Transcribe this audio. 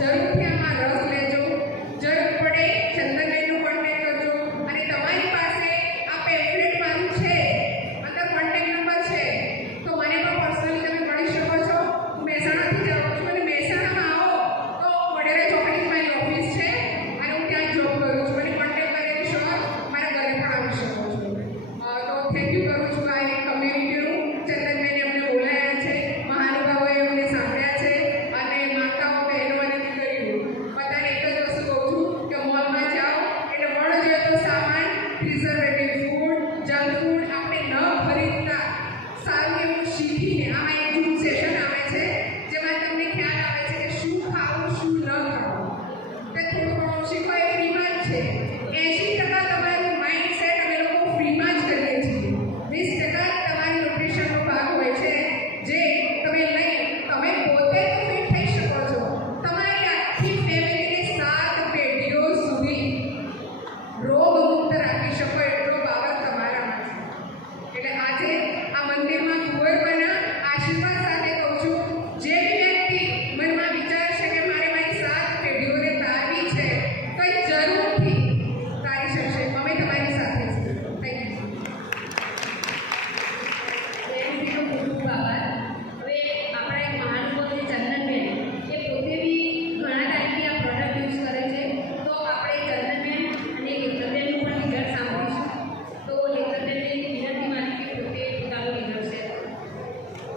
చరిత్ర